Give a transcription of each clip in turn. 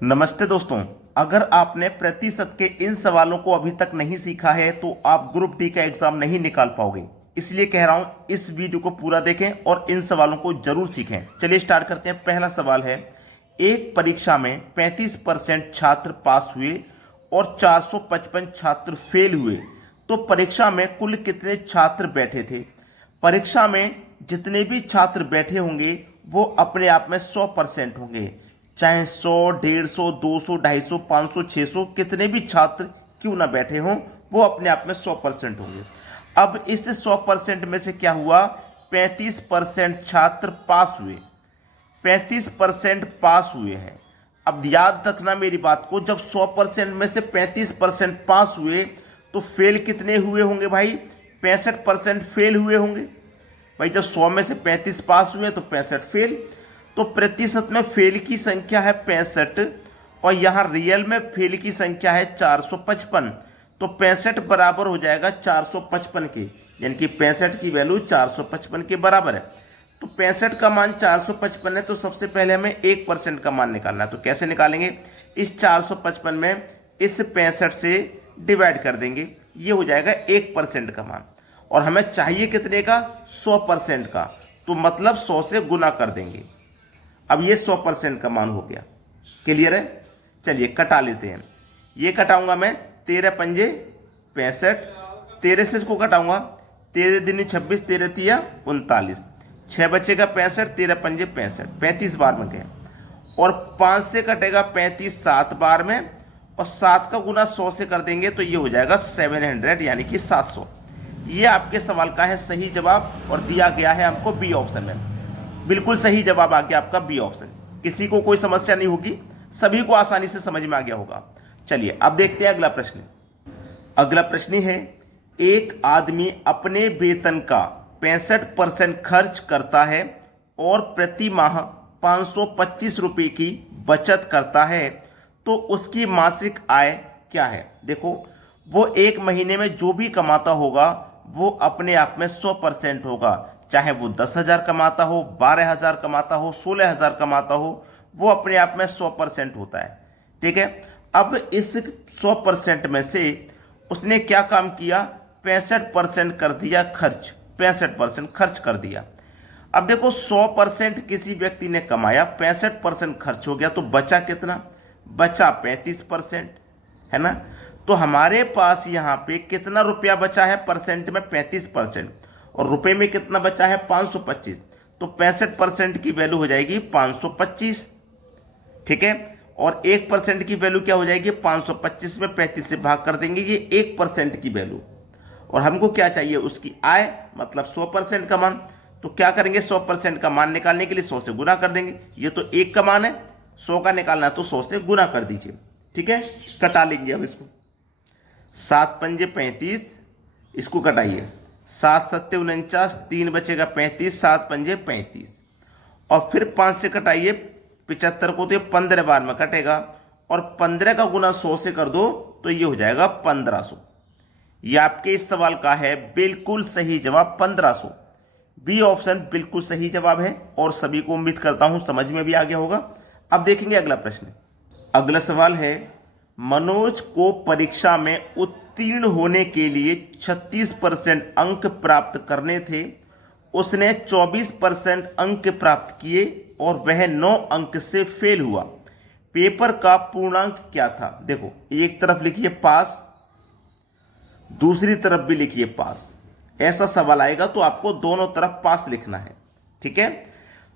नमस्ते दोस्तों। अगर आपने प्रतिशत के इन सवालों को अभी तक नहीं सीखा है तो आप ग्रुप डी का एग्जाम नहीं निकाल पाओगे। इसलिए कह रहा हूं इस वीडियो को पूरा देखें और इन सवालों को जरूर सीखें। चलिए स्टार्ट करते हैं। पहला सवाल है, एक परीक्षा में 35% छात्र पास हुए और 455 छात्र फेल हुए तो परीक्षा में कुल कितने छात्र बैठे थे। परीक्षा में जितने भी छात्र बैठे होंगे वो अपने आप में 100% होंगे, चाहे 100, 150, 200, 250, 500, 600 कितने भी छात्र क्यों ना बैठे हों वो अपने आप में 100% होंगे। अब इस 100% में से क्या हुआ, 35% छात्र पास हुए, 35% पास हुए हैं। अब याद रखना मेरी बात को, जब 100% में से 35% पास हुए तो फेल कितने हुए होंगे भाई, 65% फेल हुए होंगे। भाई जब 100 में से 35 पास हुए तो 65 फेल, तो प्रतिशत में फेल की संख्या है 65 और यहां रियल में फेल की संख्या है 455, तो 65 बराबर हो जाएगा 455 के, यानी कि 65 की वैल्यू 455 के बराबर है। तो 65 का मान 455 है, तो सबसे पहले हमें 1% का मान निकालना है। तो कैसे निकालेंगे, इस 455 में इस 65 से डिवाइड कर देंगे, ये हो जाएगा 1% का मान। और हमें चाहिए कितने का, 100% का, तो मतलब 100 से गुना कर देंगे। अब ये 100% का मान हो गया। क्लियर है। चलिए कटा लेते हैं। ये कटाऊंगा मैं, 13 पंजे 65, 13 से इसको कटाऊंगा, 13 दूनी 26, 13 तिया 39, 6 बचेगा 65, 13 पंजे 65, 35 बार में गए। और 5 से कटेगा 35 7 बार में, और 7 का गुना 100 से कर देंगे तो ये हो जाएगा 700, यानी कि 700। ये आपके सवाल का है सही जवाब और दिया गया है हमको बी ऑप्शन में। बिल्कुल सही जवाब आ गया आपका बी ऑप्शन। किसी को कोई समस्या नहीं होगी, सभी को आसानी से समझ में आ गया होगा। चलिए अब देखते हैं अगला प्रश्न। अगला प्रश्न है, एक आदमी अपने वेतन का 65% खर्च करता है और प्रति माह 525 रुपए की बचत करता है, तो उसकी मासिक आय क्या है। देखो, वो एक महीने में जो भी कमाता होगा वो अपने आप में 100% होगा, चाहे वो 10,000 कमाता हो, 12,000 कमाता हो, 16,000 कमाता हो, वो अपने आप में 100% होता है। ठीक है। अब इस 100% में से उसने क्या काम किया, 65% कर दिया खर्च, 65% खर्च कर दिया। अब देखो 100% किसी व्यक्ति ने कमाया, 65% खर्च हो गया, तो बचा कितना, बचा 35%, है ना। तो हमारे पास यहाँ पे कितना रुपया बचा है, परसेंट में 35%, और रुपए में कितना बचा है 525, तो 65% की वैल्यू हो जाएगी 525। ठीक है। और 1% की वैल्यू क्या हो जाएगी, 525 में 35 से भाग कर देंगे, ये 1% की वैल्यू। और हमको क्या चाहिए, उसकी आय, मतलब 100% का मान। तो क्या करेंगे, 100% का मान निकालने के लिए 100 से गुना कर देंगे। ये तो 1 का मान है, 100 का निकालना है तो 100 से गुना कर दीजिए। ठीक है। कटा लेंगे अब इसको, 7 पंजे 35, इसको कटाइए, 7 सत्ते 49, 3 बचेगा 35, 7 पंजे 35, और फिर 5 से कटाइए 75 को, तो ये 15 बार में कटेगा, और 15 का गुना 100 से कर दो तो ये हो जाएगा 1500। ये आपके इस सवाल का है बिल्कुल सही जवाब, 1500। बी ऑप्शन बिल्कुल सही जवाब है और सभी को उम्मीद करता हूं समझ में भी आ गया होगा। अब देखेंगे अगला प्रश्न। अगला सवाल है, मनोज को परीक्षा में उत्तीर्ण होने के लिए 36% अंक प्राप्त करने थे, उसने 24% अंक प्राप्त किए और वह 9 अंक से फेल हुआ। पेपर का पूर्णांक क्या था। देखो, एक तरफ लिखिए पास, दूसरी तरफ भी लिखिए पास। ऐसा सवाल आएगा तो आपको दोनों तरफ पास लिखना है। ठीक है।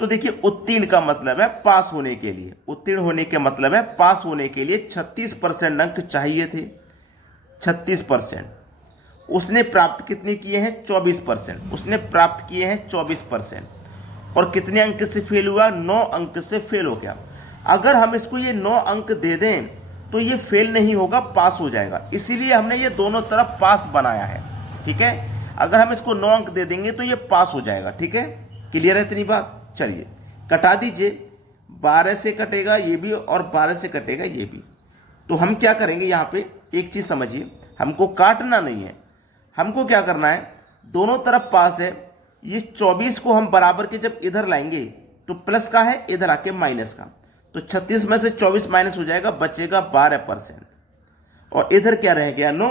तो देखिए, उत्तीर्ण का मतलब है पास होने के लिए, उत्तीर्ण होने के मतलब है पास होने के लिए 36% अंक चाहिए थे। 36% उसने प्राप्त कितने किए हैं, 24%। उसने प्राप्त किए हैं 24%। और कितने अंक से फेल हुआ, 9 अंक से फेल हो गया। अगर हम इसको ये 9 अंक दे दें तो ये फेल नहीं होगा, पास हो जाएगा। इसीलिए हमने ये दोनों तरफ पास बनाया है। ठीक है। अगर हम इसको 9 अंक दे देंगे तो ये पास हो जाएगा। ठीक है। क्लियर है इतनी बात। चलिए कटा दीजिए, 12 से कटेगा ये भी और 12 से कटेगा ये भी। तो हम क्या करेंगे, यहाँ पे एक चीज समझिए, हमको काटना नहीं है, हमको क्या करना है, दोनों तरफ पास है, ये 24 को हम बराबर के जब इधर लाएंगे तो प्लस का है, इधर आके माइनस का, तो 36 में से 24 माइनस हो जाएगा, बचेगा 12%। और इधर क्या रह गया? 9।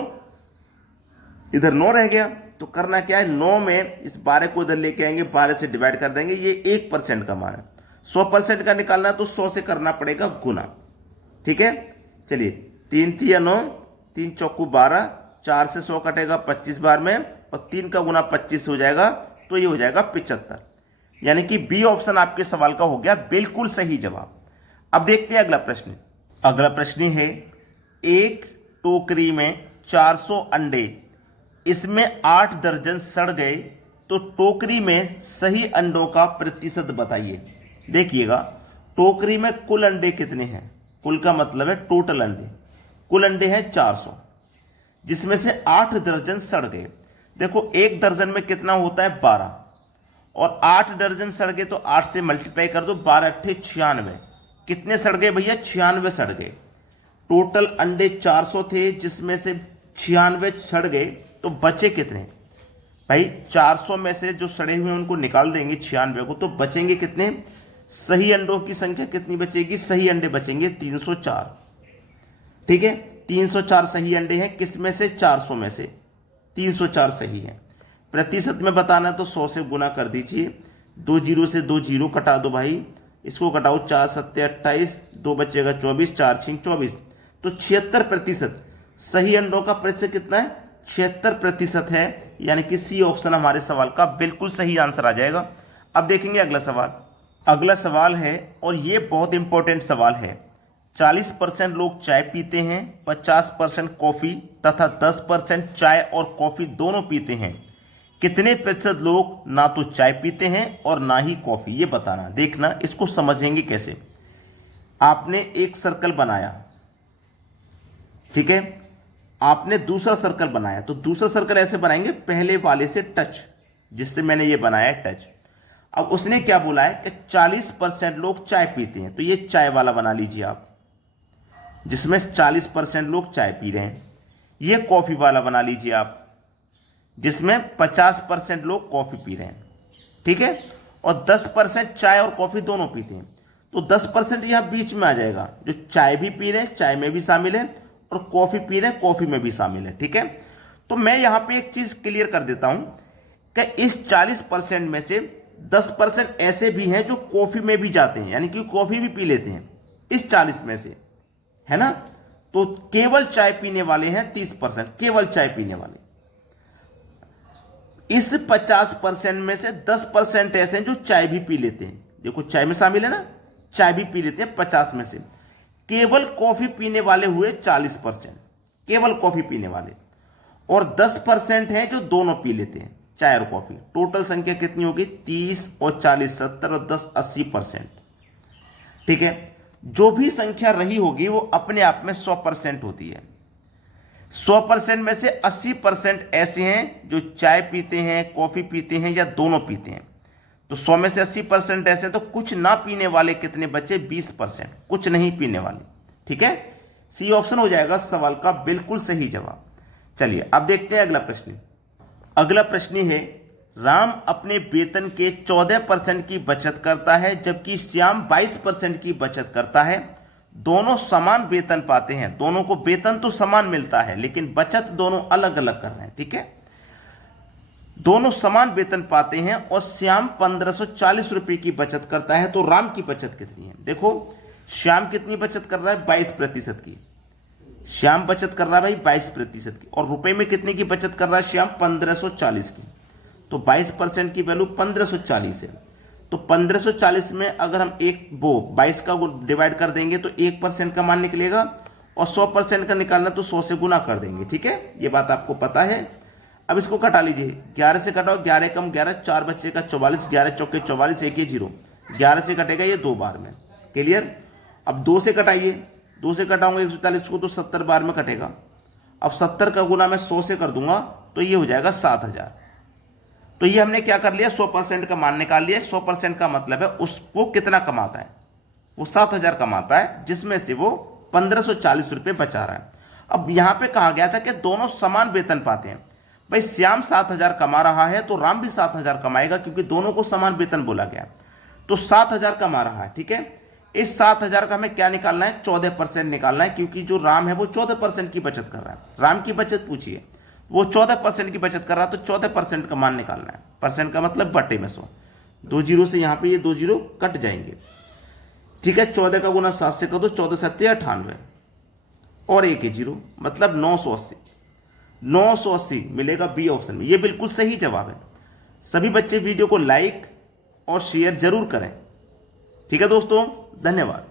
इधर 9 रह गया। तो करना क्या है, 9 में इस 12 को इधर लेके आएंगे, 12 से डिवाइड कर देंगे। ये 1% का मान है। 100% का निकालना है तो 100 से करना पड़ेगा गुना। ठीक है, चलिए 3 तिया 9, 3 चौकू 12, 4 से 100 कटेगा 25 बार में, और 3 का गुना 25 हो जाएगा, तो ये हो जाएगा 75। यानी कि बी ऑप्शन आपके सवाल का हो गया बिल्कुल सही जवाब। अब देखते हैं अगला प्रश्न। अगला प्रश्न है, एक टोकरी में 400 अंडे, इसमें 8 दर्जन सड़ गए, तो टोकरी में सही अंडों का प्रतिशत बताइए। देखिएगा, टोकरी में कुल अंडे कितने हैं? कुल का मतलब है टोटल अंडे। कुल अंडे हैं 400, जिसमें से 8 दर्जन सड़ गए। देखो, एक दर्जन में कितना होता है? 12, और 8 दर्जन सड़ गए तो 8 से मल्टीप्लाई कर दो, 12 अट्ठे 96। कितने सड़ गए भैया? 96 सड़ गए। टोटल अंडे 400 थे, जिसमें से 96 सड़ गए, तो बचे कितने भाई? 400 में से जो सड़े हुए उनको निकाल देंगे 96 को, तो बचेंगे कितने? सही अंडों की संख्या कितनी बचेगी? सही अंडे बचेंगे 304। ठीक है, 304 सही अंडे हैं। किस में से? 400 में से 304 सही है। प्रतिशत में बताना तो 100 से गुना कर दीजिए। 2 जीरो से 2 जीरो कटा दो भाई, इसको घटाओ, 4 सत्ते 28, 2 बचेगा 24, 4 छिंग 24, तो 76%। सही अंडों का प्रतिशत कितना है? 76% है। यानी कि सी ऑप्शन हमारे सवाल का बिल्कुल सही आंसर आ जाएगा। अब देखेंगे अगला सवाल। अगला सवाल है, और ये बहुत इंपॉर्टेंट सवाल है। 40% लोग चाय पीते हैं, 50% कॉफी तथा 10% चाय और कॉफी दोनों पीते हैं। कितने प्रतिशत लोग ना तो चाय पीते हैं और ना ही कॉफी? ये बताना। देखना, इसको समझेंगे कैसे। आपने एक सर्कल बनाया, ठीक है, आपने दूसरा सर्कल बनाया, तो दूसरा सर्कल ऐसे बनाएंगे, पहले वाले से टच, जिससे मैंने ये बनाया टच। अब उसने क्या बोला है कि 40% लोग चाय पीते हैं, तो ये चाय वाला बना लीजिए आप, जिसमें 40% लोग चाय पी रहे हैं। ये कॉफी वाला बना लीजिए आप, जिसमें 50% लोग कॉफी पी रहे हैं। ठीक है, और 10% चाय और कॉफी दोनों पीते हैं, तो 10% यहां बीच में आ जाएगा, जो चाय भी पी रहे हैं, चाय में भी शामिल है, और कॉफी पी रहे हैं, कॉफी में भी शामिल है। ठीक है, तो मैं यहां पे एक चीज क्लियर कर देता हूं कि इस 40% में से 10% ऐसे भी हैं जो कॉफी में भी जाते हैं, यानी कि कॉफी भी पी लेते हैं इस 40 में से, है ना। तो केवल चाय पीने वाले हैं 30%, केवल चाय पीने वाले। इस 50% में से 10% ऐसे हैं जो चाय भी पी लेते हैं। देखो, चाय में शामिल है ना, चाय भी पी लेते हैं 50 में से। केवल कॉफी पीने वाले हुए 40%, केवल कॉफी पीने वाले, और 10% हैं जो दोनों पी लेते हैं, चाय और कॉफी। टोटल संख्या कितनी होगी? 30 और 40 70 और 10 80%। ठीक है, जो भी संख्या रही होगी वो अपने आप में 100% होती है। 100% में से 80% ऐसे हैं जो चाय पीते हैं, कॉफी पीते हैं, या दोनों पीते हैं। तो 100 में से 80% ऐसे, तो कुछ ना पीने वाले कितने बचे? 20%, कुछ नहीं पीने वाले। ठीक है, सी ऑप्शन हो जाएगा सवाल का बिल्कुल सही जवाब। चलिए अब देखते हैं अगला प्रश्न। अगला प्रश्न है, राम अपने वेतन के 14% की बचत करता है, जबकि श्याम 22% की बचत करता है। दोनों समान वेतन पाते हैं, दोनों को वेतन तो समान मिलता है, लेकिन बचत दोनों अलग अलग कर रहे हैं। ठीक है, दोनों समान वेतन पाते हैं और श्याम 1540 रुपए की बचत करता है, तो राम की बचत कितनी है? देखो, श्याम कितनी बचत कर रहा है? 22% की। श्याम बचत कर रहा है भाई 22% की, और रुपए में कितने की बचत कर रहा है श्याम? 1540 की। तो 22% की वैल्यू 1540 है। तो 1540 में अगर हम 22 का डिवाइड कर देंगे तो 1% का मान निकलेगा, और 100% का निकालना तो 100 से गुना कर देंगे। ठीक है, ये बात आपको पता है। अब इसको कटा लीजिए, 11 से कटाओ, 11 कम 11, 4 बच्चे का 44, 11 चौके 44, 1 ये 0, 11 से कटेगा ये 2 बार में। क्लियर। अब 2 से कटाइए, 2 से कटाऊंगा 140 को तो 70 बार में कटेगा। अब 70 का गुना मैं 100 से कर दूंगा तो ये हो जाएगा 7000। तो ये हमने क्या कर लिया? 100% का मान निकाल लिया। 100% का मतलब है उसको कितना कमाता है? वो 7000 कमाता है, जिसमें से वो 1540 रुपये बचा रहा है। अब यहां पे कहा गया था कि दोनों समान वेतन पाते हैं। भाई श्याम 7000 कमा रहा है तो राम भी 7000 कमाएगा, क्योंकि दोनों को समान वेतन बोला गया। तो 7000 कमा रहा है, ठीक है। इस 7,000 का हमें क्या निकालना है, 14% निकालना है, क्योंकि जो राम है वो 14% की बचत कर रहा है। राम की बचत पूछिए, वो 14% की बचत कर रहा है, तो 14% का मान निकालना है। परसेंट का मतलब बटे में 100, 2 जीरो से यहाँ पे ये 2 जीरो कट जाएंगे। ठीक है, 14 का गुना 7 से कर दो, 14 सत्ते 98 और 1 जीरो, मतलब 980। 980 मिलेगा बी ऑप्शन में। ये बिल्कुल सही जवाब है। सभी बच्चे वीडियो को लाइक और शेयर जरूर करें। ठीक है दोस्तों, धन्यवाद।